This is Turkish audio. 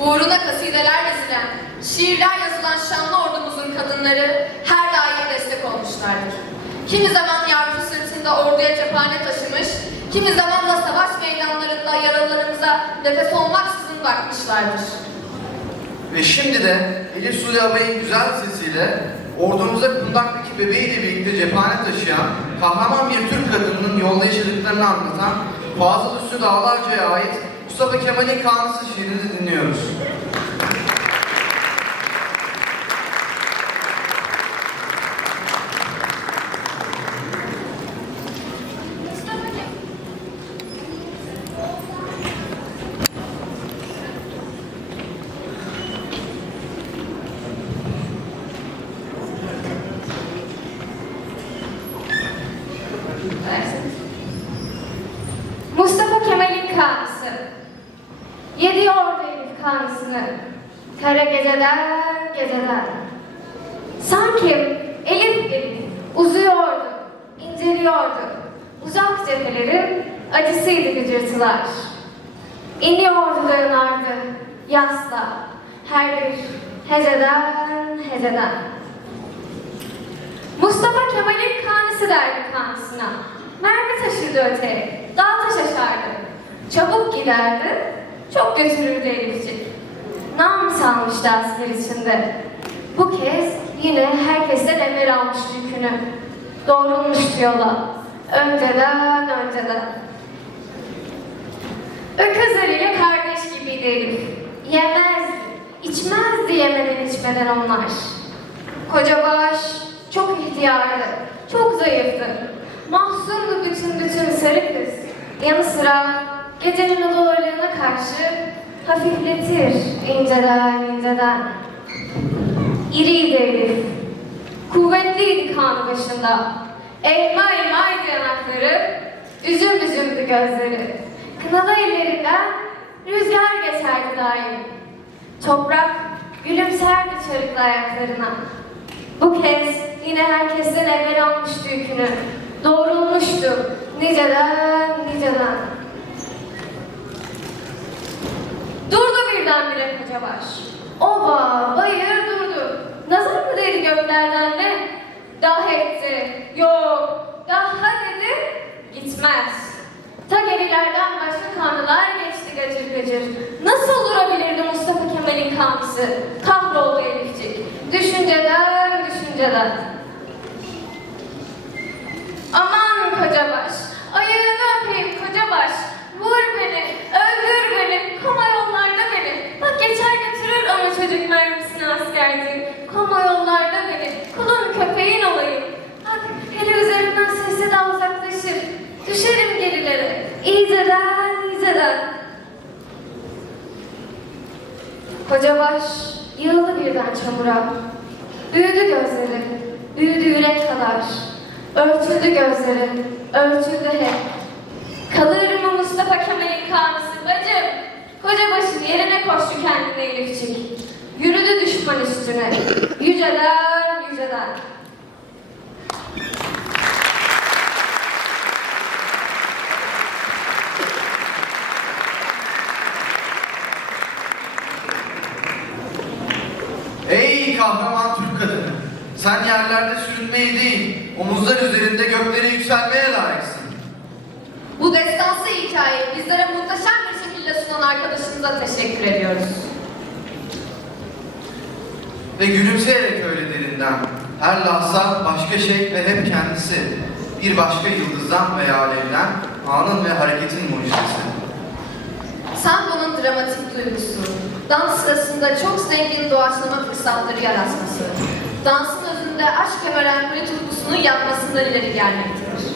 Uğruna kasideler dizilen, şiirler yazılan şanlı ordumuzun kadınları her daim destek olmuşlardır. Kimi zaman yavru sırtında orduya cephane taşımış, kimi zaman da savaş meydanlarında yaralılarımıza nefes olmaksızın bakmışlardır. Ve şimdi de Elif Sude Ağabey'in güzel sesiyle ordumuza kundaktaki bebeğiyle birlikte cephane taşıyan kahraman bir Türk kadınının yolda yaşadıklarını anlatan Fazıl Üstü Dağlarca'ya ait Mustafa Kemal'in Kanısı şiirini dinliyoruz. Mustafa Kemal'in kanısı. Yedi kanısını. Kara geceden geceden. Sanki Elif Elif uzuyordu, inceliyordu. Uzak cephelerin acısıydı gıcırtılar. İniyordu dağın ardı, yasla. Her bir heceden heceden. Mustafa Kemal'in kanısı derdi kanısına. Mermi taşırdı öteye, dağ taş aşardı. Çabuk giderdi, çok götürürdü Elifcik. Nam salmıştı asker içinde. Bu kez yine herkesten emir almış yükünü. Doğrulmuştu yola, önceden önceden. Öküz ile kardeş gibiydi Elif. Yemezdi, içmezdi yemeden içmeden onlar. Koca baş çok ihtiyardı, çok zayıftı. Mahzundu bütün bütün sarı kız. Yanı sıra gecenin odalarına karşı hafifletir inceden inceden. İriydi Elif. Kuvvetliydi kan başında. Elma elmaydı yanakları, üzüm üzümdü gözleri. Kınalı ellerinden rüzgar geçerdi daim. Toprak gülümserdi çarıklı ayaklarına. Bu kez yine herkesten evvel almıştı yükünü. Doğrulmuştu niceden niceden. Birdenbire kocabaş. Ova, bayır durdu. Nazar mı değdi göklerden ne? Dah etti. Yok, daha dedi, gitmez. Ta gerilerden başka kanlılar geçti gacır gacır. Nasıl durabilirdi Mustafa Kemal'in kamçısı? Kahroldu Elifcik. Düşünceden, düşünceden. Aman kocabaş, ayağını öpeyim kocabaş. Vur beni, öldür beni, koma yollarda beni. Bak geçer götürür ama çocuk mermisini askerci. Koma yollarda beni, kulun köpeğin olayım. Bak hele üzerimden sesi daha uzaklaşır. Düşerim gerilere, iyiceden, iyiceden. Kocabaş yığıldı birden çamura. Büyüdü gözleri, büyüdü yürek kadar. Örtüldü gözleri, örtüldü hep. Kalır mı Mustafa Kemal'in kanısı bacım? Kocabaşın yerine koştu kendine Elifçik. Yürüdü düşman üstüne, yüceden yüceden. Ey kahraman Türk kadını! Sen yerlerde sürünmeyi değil, omuzlar üzerinde göklere yükselmeye layıksın. Bu destansı hikayeyi bizlere muhteşem bir şekilde sunan arkadaşımıza teşekkür ediyoruz. Ve gülümseyerek öyle derinden, her lahza başka şey ve hep kendisi, bir başka yıldızdan veya alevden, anın ve hareketin mucizesi. Sambo'nun dramatik duygusu, dans sırasında çok zengin doğaçlama fırsatları yaratması, dansın özünde aşk ömeren kulit tutkusunun yapmasından ileri gelmektedir.